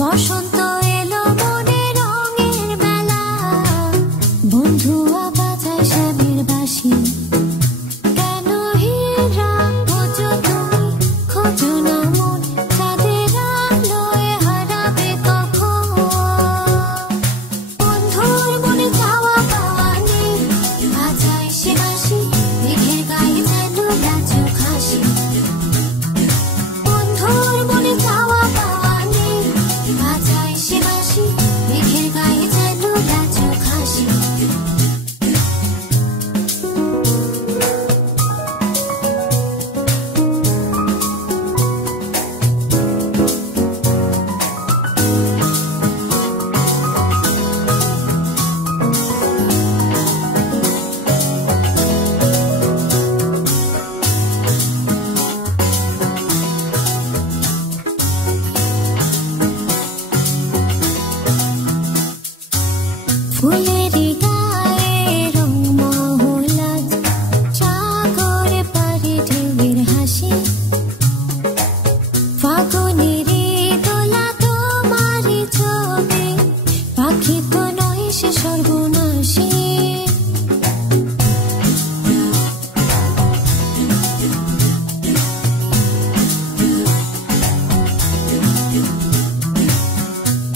বসন্ত এলো মনে রঙের মেলা, বন্ধুয়া বাজায় শ্যামের বাঁশি। কেন হীরা খোঁজো তুমি, খোঁজো না মন চাঁদের আলোয় হারাবে কখন। বন্ধুর মনে চাওয়া পাওয়া নেই, বাজায় সে বাঁশি, মেঘের গায়ে যেন লাজুক হাসি। বন্ধুর মনে চাওয়া পাওয়া নেই, বাজায় সে বাঁশি, মেঘের গায়ে যেন লাজুক হাসি। ফুলেরি গায়ে রং মহলাজ, সাগরে পারে ঢেউয়ের হাসি। ফাগুনেরি দোলা তোমারই ছবি, পাখি তো নয় সে সর্বনাশী।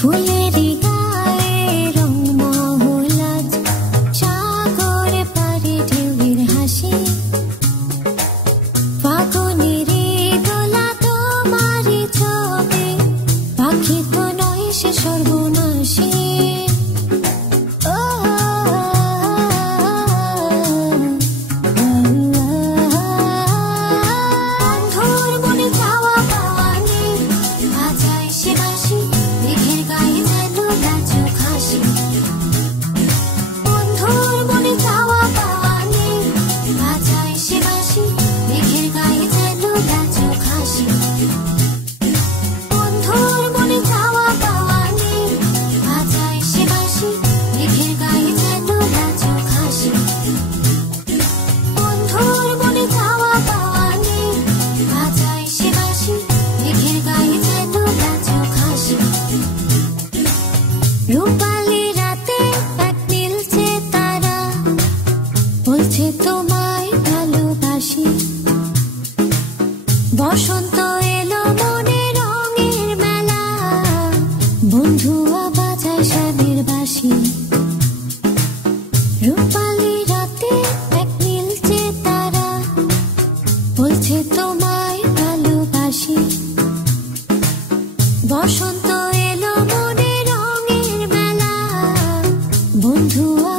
ফুলেরি গায়ে রং মহলাজ, সাগরে পারে ঢেউয়ের হাসি। ফাগুনেরি দোলা তোমারই ছবি, পাখি তো নয় সে সর্বনাশী। বন্ধুর মনে চাওয়া পাওয়া নেই, বাজায় সে বাঁশি, মেঘের গায়ে যেন লাজুক হাসি। বন্ধুর মনে চাওয়া পাওয়া নেই, বাজায় সে বাঁশি, মেঘের গায়ে যেন লাজুক হাসি। বন্ধুর মনে চাওয়া পাওয়া নেই, বাজায় সে বাঁশি, মেঘের গায়ে যেন লাজুক হাসি। বন্ধুর মনে চাওয়া পাওয়া নেই, বাজায় সে বাঁশি, মেঘের গায়ে যেন লাজুক হাসি। রূপালি রাতে এক নীলচে তারা, বলছে তোমায় ভালোবাসি। বসন্ত এলো মনে রঙের মেলা, বন্ধুয়া বাজায় শ্যামের বাঁশি। রূপালি রাতে এক নীলচে তারা, বলছে তোমায় ভালোবাসি। বসন্ত এলো মনে রঙের মেলা, বন্ধুয়া